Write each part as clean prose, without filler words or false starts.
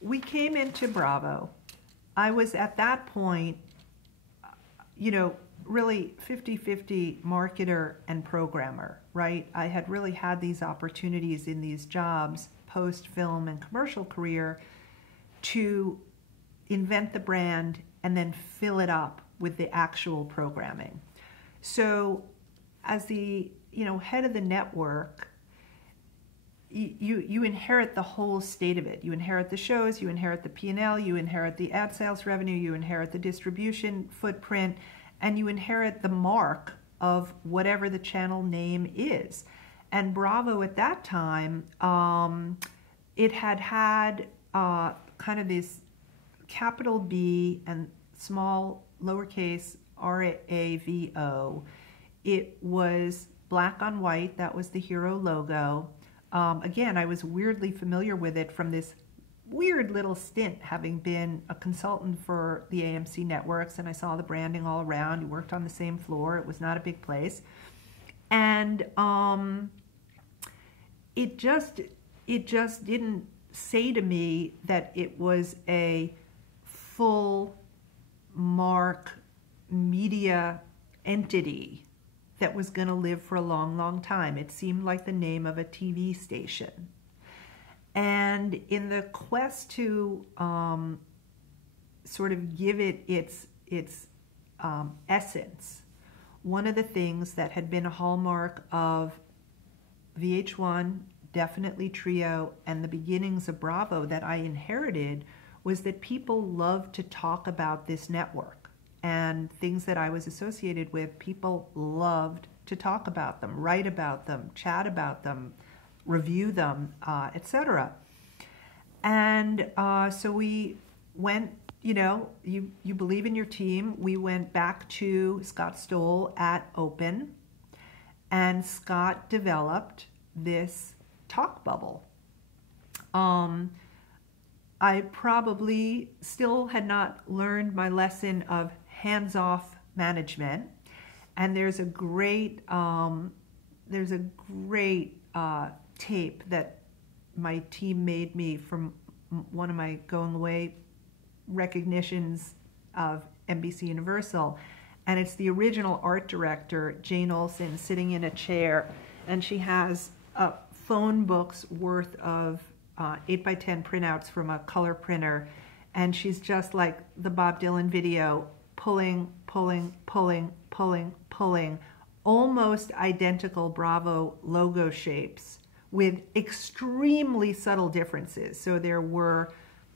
we came into Bravo. I was at that point, really 50-50 marketer and programmer, right? I had really had these opportunities in these jobs post film and commercial career to invent the brand and then fill it up with the actual programming. So as the head of the network, you inherit the whole state of it. You inherit the shows, you inherit the P&L, you inherit the ad sales revenue, you inherit the distribution footprint, and you inherit the mark of whatever the channel name is. And Bravo at that time, it had kind of this capital B and small lowercase RAVO. It was black on white. That was the hero logo. Again, I was weirdly familiar with it from this weird little stint, having been a consultant for the AMC networks, and I saw the branding all around. You worked on the same floor. It was not a big place. And it just didn't say to me that it was a full mark media entity that was going to live for a long, long time. It seemed like the name of a TV station. And in the quest to sort of give it its essence, one of the things that had been a hallmark of VH1, definitely Trio, and the beginnings of Bravo that I inherited was that people loved to talk about this network. And things that I was associated with, people loved to talk about them, write about them, chat about them, review them, etc. And so we went, you believe in your team. We went back to Scott Stoll at Open, and Scott developed this talk bubble. I probably still had not learned my lesson of hands-off management, and there's a great tape that my team made me from one of my going away recognitions of NBC Universal, and it's the original art director, Jane Olsen, sitting in a chair, and she has a phone book's worth of 8x10 printouts from a color printer, and she's just like the Bob Dylan video, pulling, almost identical Bravo logo shapes with extremely subtle differences. So there were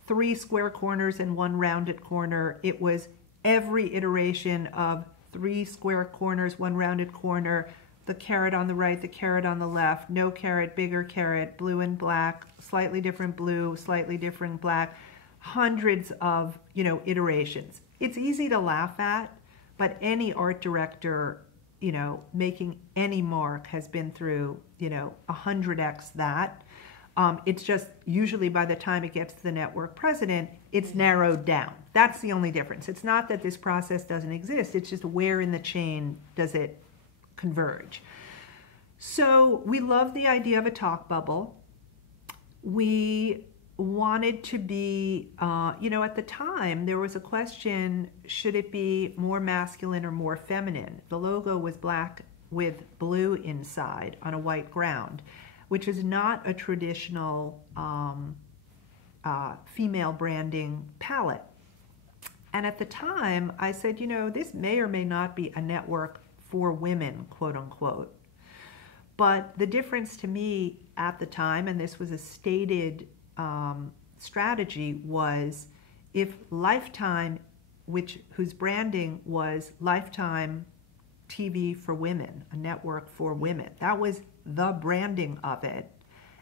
3 square corners and 1 rounded corner. It was every iteration of 3 square corners, 1 rounded corner, the carrot on the right, the carrot on the left, no carrot, bigger carrot, blue and black, slightly different blue, slightly different black, hundreds of, iterations. It's easy to laugh at, but any art director, making any mark has been through, 100x that. It's just usually by the time it gets to the network president, it's narrowed down. That's the only difference. It's not that this process doesn't exist. It's just where in the chain does it converge. So we love the idea of a talk bubble. We wanted to be, at the time, there was a question, should it be more masculine or more feminine? The logo was black with blue inside on a white ground, which is not a traditional female branding palette. And at the time, I said, this may or may not be a network for women, quote unquote. But the difference to me at the time, and this was a stated strategy, was if Lifetime, whose branding was Lifetime TV for women, a network for women, that was the branding of it.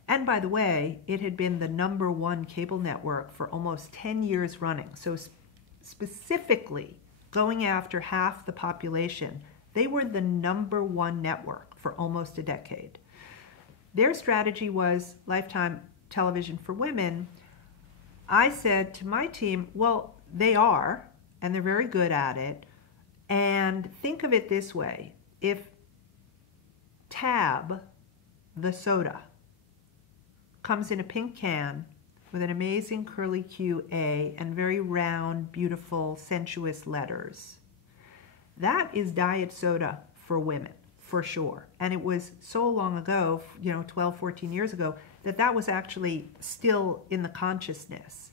And by the way, it had been the #1 cable network for almost 10 years running. So specifically going after half the population, they were the #1 network for almost a decade. Their strategy was Lifetime television for women. I said to my team, well, they are, and they're very good at it. And think of it this way. If Tab, the soda, comes in a pink can with an amazing curly Q A and very round, beautiful, sensuous letters. That is diet soda for women, for sure. And it was so long ago, 12, 14 years ago, that was actually still in the consciousness.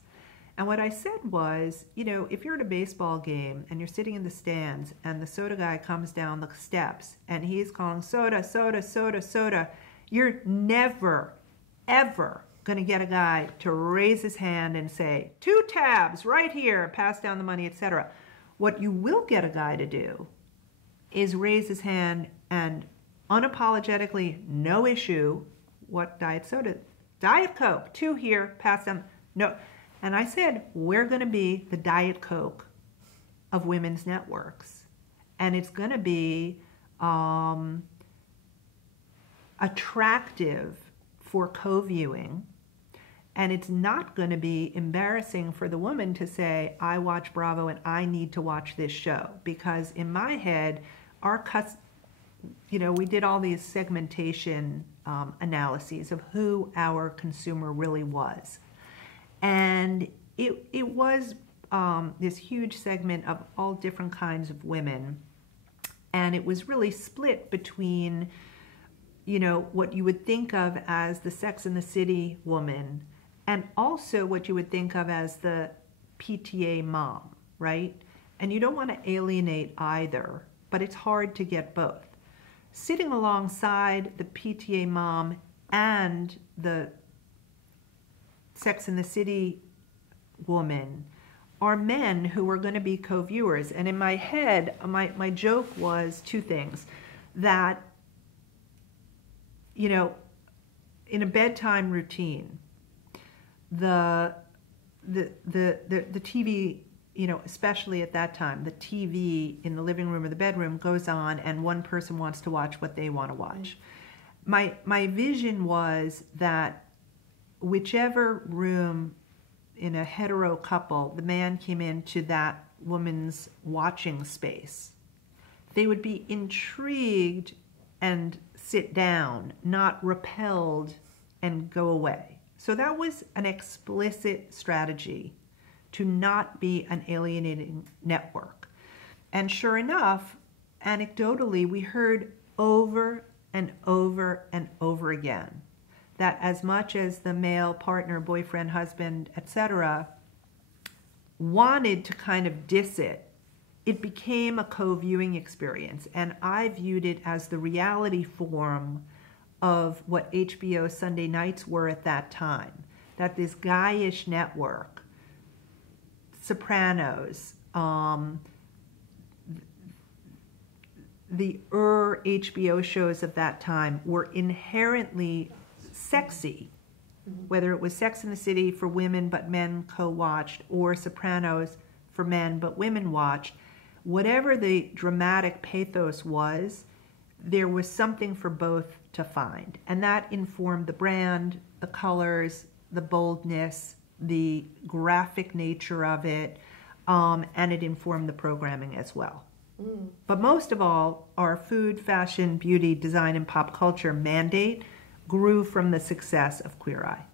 And what I said was, if you're at a baseball game and you're sitting in the stands and the soda guy comes down the steps and he's calling soda, soda, soda, soda, you're never, ever going to get a guy to raise his hand and say, 2 tabs right here, pass down the money, etc. What you will get a guy to do is raise his hand and unapologetically, no issue, what diet soda? Diet Coke, 2 here, pass down, no. And I said, we're going to be the Diet Coke of women's networks. And it's going to be attractive for co-viewing. And it's not going to be embarrassing for the woman to say, I watch Bravo and I need to watch this show. Because in my head, we did all these segmentation analyses of who our consumer really was. And it was this huge segment of all different kinds of women. And it was really split between, what you would think of as the Sex and the City woman and also what you would think of as the PTA mom, right? And you don't want to alienate either, but it's hard to get both. Sitting alongside the PTA mom and the Sex and the City woman are men who are going to be co-viewers. And in my head, my joke was 2 things. That, in a bedtime routine, the TV, especially at that time, the TV in the living room or the bedroom goes on and one person wants to watch what they want to watch. My vision was that whichever room in a hetero couple, the man came into that woman's watching space, they would be intrigued and sit down, not repelled and go away. So that was an explicit strategy to not be an alienating network. And sure enough, anecdotally, we heard over and over and over again that as much as the male partner, boyfriend, husband, etc., wanted to kind of diss it, it became a co-viewing experience. And I viewed it as the reality form of what HBO Sunday nights were at that time. That this guyish network, Sopranos, the HBO shows of that time were inherently sexy, whether it was Sex and the City for women but men co-watched, or Sopranos for men but women watched. Whatever the dramatic pathos was, there was something for both to find. And that informed the brand, the colors, the boldness, the graphic nature of it, and it informed the programming as well. But most of all, our food, fashion, beauty, design, and pop culture mandate grew from the success of Queer Eye.